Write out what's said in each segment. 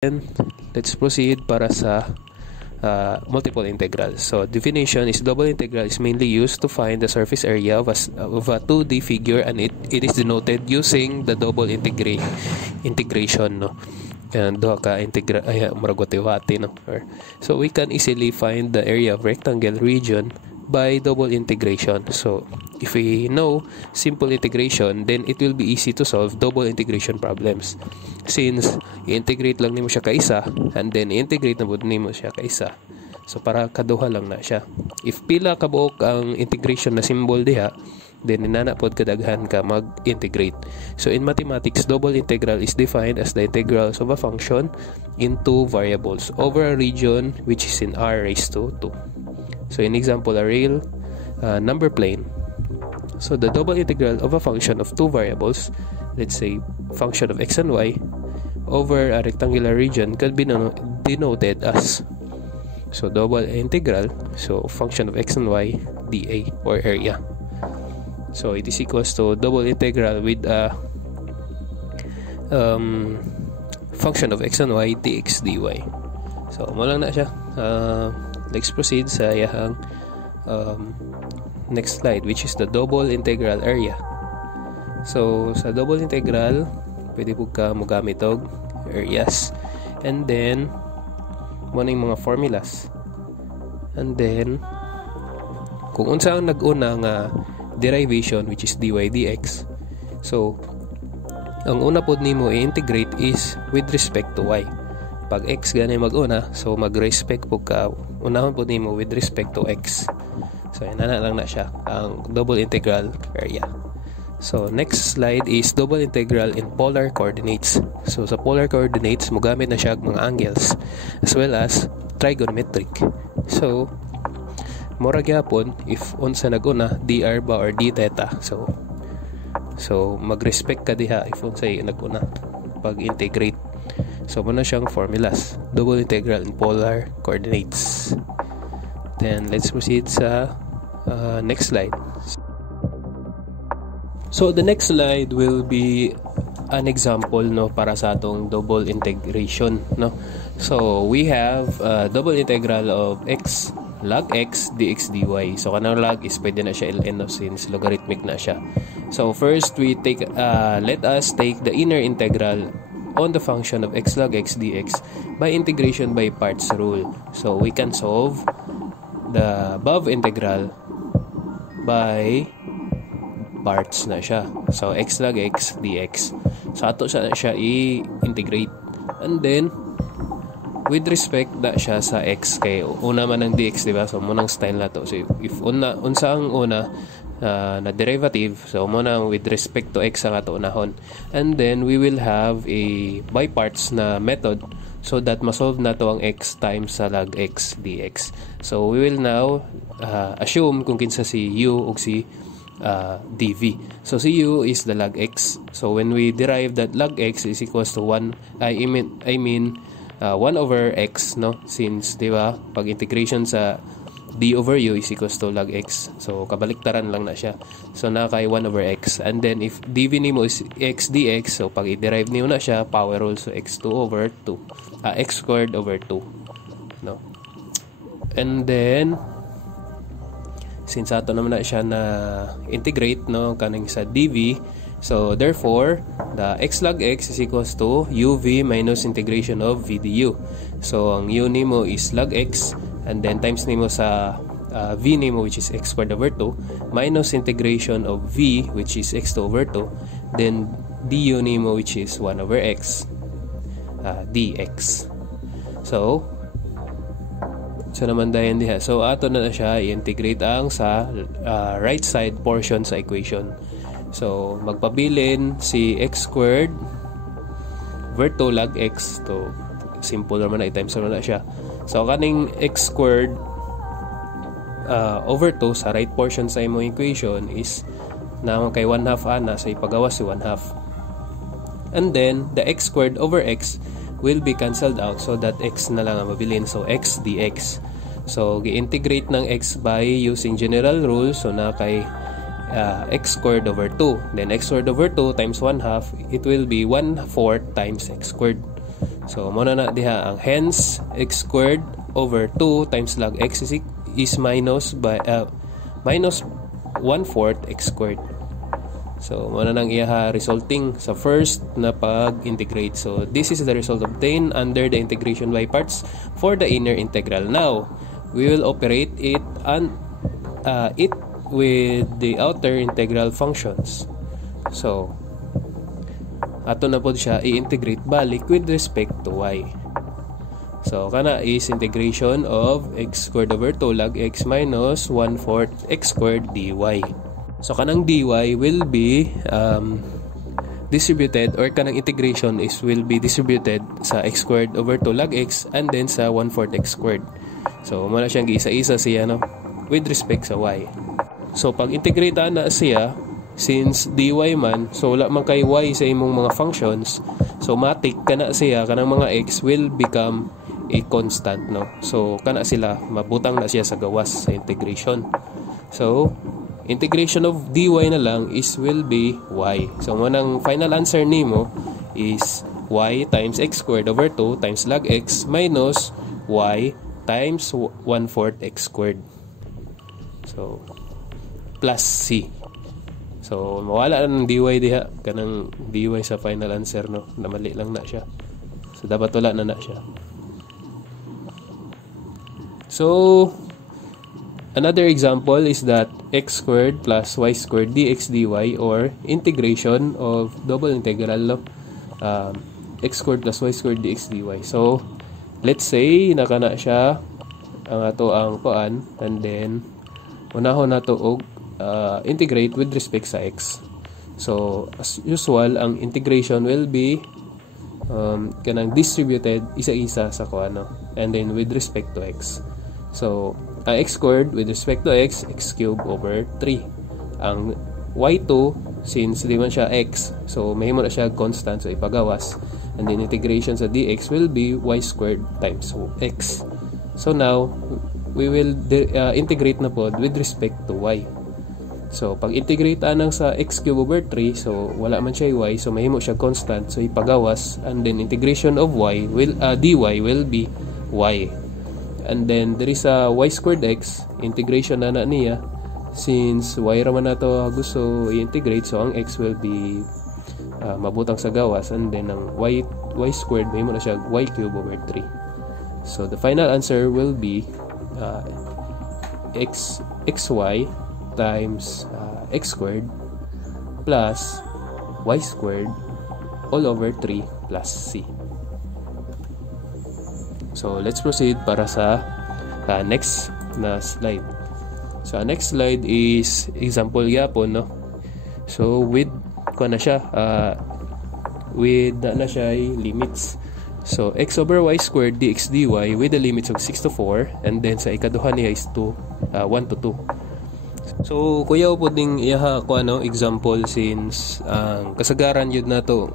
then let's proceed para sa multiple integral. So definition is double integral is mainly used to find the surface area of a 2D figure, and it is denoted using the double integration, no. And duha ka no. So we can easily find the area of rectangle region by double integration. So if we know simple integration, then it will be easy to solve double integration problems, since i-integrate lang nimo siya kaisa and then i-integrate na pud nimo siya kaisa. So para kaduha lang na siya. If pila ka buok ang integration na symbol diha, then inana pod kadaghan ka mag-integrate. So in mathematics, double integral is defined as the integrals of a function in two variables over a region which is in r raised to 2. So in example, a real number plane. So the double integral of a function of two variables, let's say function of x and y, over a rectangular region can be denoted as, so double integral, so function of x and y dA, or area. So it is equals to double integral with a function of x and y dx dy. So mo lang na siya. Let's proceed sa yahang next slide, which is the double integral area. So sa double integral, pwede po ka mogamit og areas, and then mo na yung mga formulas, and then kung unsa ang nag-una nga derivation, which is dy dx, so ang una pod nimo i-integrate is with respect to y. Pag x gani mag-una, so mag-respect po ka, unahon po nimo with respect to x. So inana lang na siya ang double integral area. So next slide is double integral in polar coordinates. So sa polar coordinates, mogamit na siya ang mga angles as well as trigonometric. So mura gyapon if unsa naguna, dr ba or d theta. So mag-respect ka diha if unsay naguna pag integrate. So muna siyang formulas, double integral in polar coordinates. Then let's proceed sa next slide. So the next slide will be an example, no, para sa atong double integration, no. So we have double integral of x log x dx dy. So kanang log is pwede na siya ln, no, since logarithmic na siya. So first we take let us take the inner integral on the function of x log x dx by integration by parts rule. So we can solve the above integral by parts na siya. So x log x dx. So ato siya i-integrate, and then with respect da siya sa x, kay una man ang dx, diba? So munang style na to. So if unsa ang una na derivative, so muna with respect to x ang ato unahon, and then we will have a by parts na method so that masolve na to ang x times sa log x dx. So we will now assume kung kinsa si u ug si dv. So si u is the log x. So when we derive that log x is equals to 1 1 over x, no, since diba pag integration sa d over u is equals to log x, so kabaliktaran lang na siya. So na kay 1 over x, and then if dv nimo is x dx, so pag i-derive niyo na siya, power rule, so x2 over 2 x squared over 2, no. And then since ato naman na siya na integrate, no, kaning sa dv, so therefore the x log x is equals to uv minus integration of v du. So ang u nimo is log x, and then times nimo sa v nimo, which is x squared over 2, minus integration of v, which is x2 over 2, then du nimo, which is 1 over x dx. So naman dayon diha. So ato na siya i-integrate ang sa right side portion sa equation. So magpabilin si x squared over 2 log x, to simple naman na i-times na siya. So kaning x squared over 2 sa right portion sa imong equation is naman kay 1/2 ana, so ipagawas si 1/2. And then the x squared over x will be cancelled out, so that x na lang ang mabilin, so x dx. So gi-integrate ng x by using general rule, so na kay x squared over 2. Then x squared over 2 times 1/2, it will be 1/4 times x squared. So muna na diha ang hence x squared over 2 times log x is minus 1/4 x squared. So muna nang iya resulting sa first na pag-integrate. So this is the result obtained under the integration by parts for the inner integral. Now we will operate it with the outer integral functions. So ato na po siya i-integrate balik with respect to y. So kana is integration of x squared over 2 log x minus 1/4 x squared dy. So kanang dy will be distributed, or kanang integration will be distributed sa x squared over 2 log x and then sa 1/4 x squared. So muna siyang giisa-isa siya with respect sa y. So pag integrate na siya, since dy man, so wala man kay y sa imong mga functions, so matik kana siya, kanang mga x will become a constant, no? So kana sila mabutang na siya sa gawas sa integration. So integration of dy na lang will be y. So manang final answer nimo is y times x squared over 2 times log x minus y times 1/4 x squared. So plus c. So mawala ng dy diha, kanang dy sa final answer, no? Namali lang na siya. So dapat wala na siya. So another example is that x squared plus y squared dx dy, or integration of double integral of x squared plus y squared dx dy. So let's say nakana siya ang ato ang paan, and then unahon nato og integrate with respect sa x. So as usual, ang integration will be kanang distributed isa-isa sa kuano, and then with respect to x. So x squared with respect to x cubed over 3. Ang y2, since di man siya x, so mahimo na siya constant, so ipagawas, and then integration sa dx will be y squared times x. So now we will integrate na po with respect to y. So pag integrate anang sa x cubed over 3, so wala man siya y, so mahimo siya constant, so ipagawas, and then integration of y will dy will be y. And then there is a y squared x, integration na niya, since y raman nato gusto i-integrate, so ang x will be mabutang sa gawas, and then ang y squared mahimo na siya y cubed over 3. So the final answer will be xy times x squared plus y squared all over 3 plus c. So let's proceed para sa next na slide. So next slide is example yapon, no? So with na siya with na siya limits. So x over y squared dx dy with the limits of 6 to 4, and then sa ikaduha niya is 1 to 2. So kuya po ding iha ko example, since ang kasagaran yun na to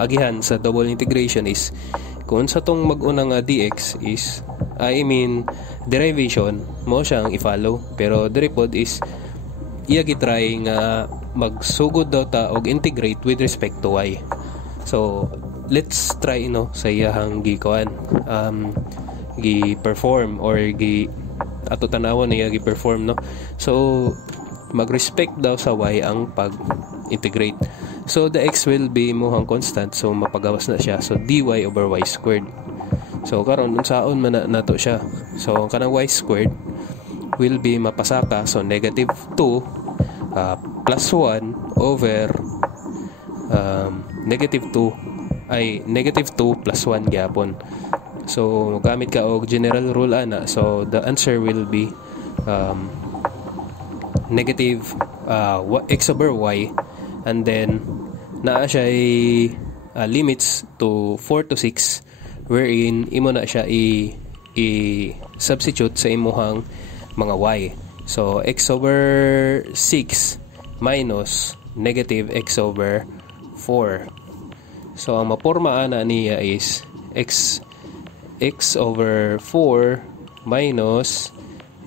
agihan sa double integration is kung sa tong mag-unang dx is derivation mo siyang i-follow, pero diri pod is iya gitry nga magsugod daw ta og integrate with respect to y. So let's try sa iyahang gi-perform or ato tanawon niya gi-perform, no? So mag-respect daw sa y ang pag-integrate. So the x will be muhang constant, so mapagawas na siya, so dy over y squared. So karon unsaon man nato siya, so ang kanang y squared will be mapasaka, so negative 2 plus 1 over negative 2 plus 1 gyapon. So gamit ka og general rule ana, so the answer will be negative x over y, and then naa siya limits to 4 to 6, wherein imo na siya i-substitute sa imuhang mga y. So x over 6 minus negative x over 4. So ang maporma ana niya is x over 4 minus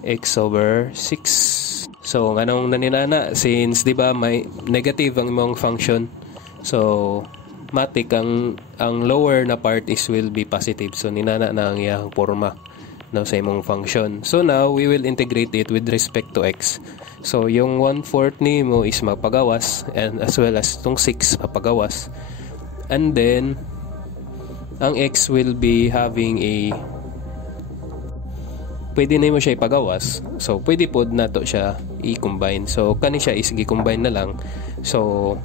x over 6. So anong naninana, since di ba may negative ang imong function, so matik ang lower na part is will be positive. So ninana na ang iyang forma no sa imong function. So now we will integrate it with respect to x. So yung 1/4 nimo is mapagawas, and as well as tong 6 mapagawas. And then ang x will be having a pwede na mo siya ipagawas. So pwede pod nato siya i-combine. So kani siya is gi-combine na lang. So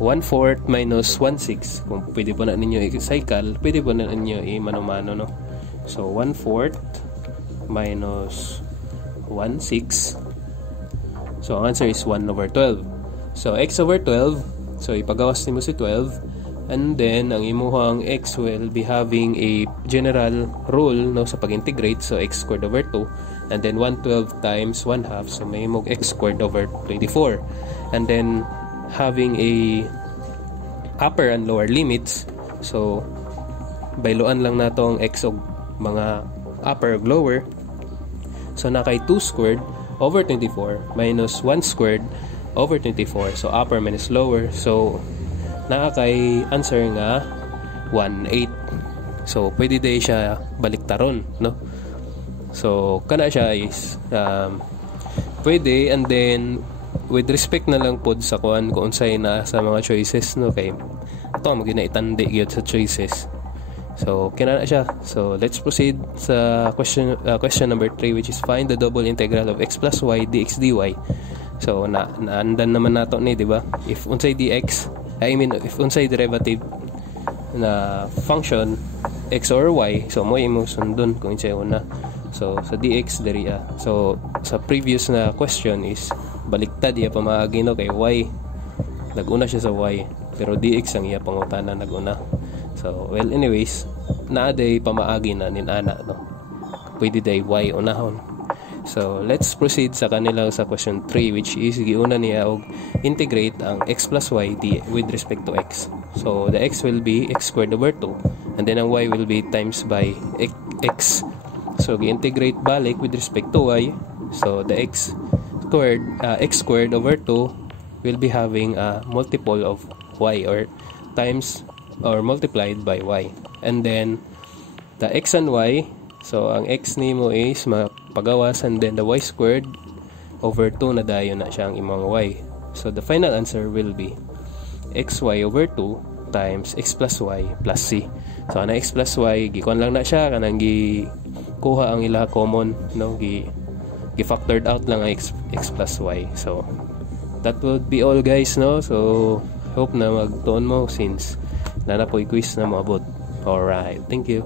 1/4 minus 1/6, kung pwede po na ninyo i-cycle, pwede po na ninyo i-mano-mano, no? So 1/4 minus 1/6, so ang answer is 1/12. So x over 12, so ipagawas nimo si 12, and then ang imuhang x will be having a general rule, no, sa pag-integrate. So x squared over 2, and then 1/12 times 1/2, so may mog x squared over 24. And then having a upper and lower limits, so bayloan lang nato ang x og mga upper ug lower. So na kay 2 squared over 24 minus 1 squared over 24, so upper minus lower. So naa kay answer nga 1/8. So pwede day siya baliktaron, no? So kana siya is pwede. And then with respect na lang pod sa kuan kung unsay na sa mga choices, no, kay ato mo ginaitandi gyud sa choices. So kinana siya. So let's proceed sa question number 3, which is find the double integral of x plus y dx dy. So naandan naman nato ni, di ba? If unsay dx, if unsay derivative na function x or y, so mo imo sundon kung unsay una. So sa dx diri so sa previous na question is baliktad iya pamaagi, no, kay y naguna siya sa y, pero dx ang iya pangutana naguna. So well, anyways, naaday pamaagi na ninana, no, pwede day y unahon. So let's proceed sa kanila sa question 3, which is giuna niya og integrate ang x plus y with respect to x. So the x will be x squared over 2, and then ang y will be times by x. So gi-integrate balik with respect to y. So the x squared over 2 will be having a multiple of y, or times or multiplied by y. And then the x and y, so ang x nimo is mapagawas, and then the y squared over 2 na dayon na siya ang imong y. So the final answer will be xy over 2 times x plus y plus c. So ana x plus y gikon lang na siya, kanang kuha ang ila common, no, gi-factored out lang ang x plus y. So that would be all, guys, no. So hope na magtuon mo since nana po'y quiz na moabot. Alright, thank you.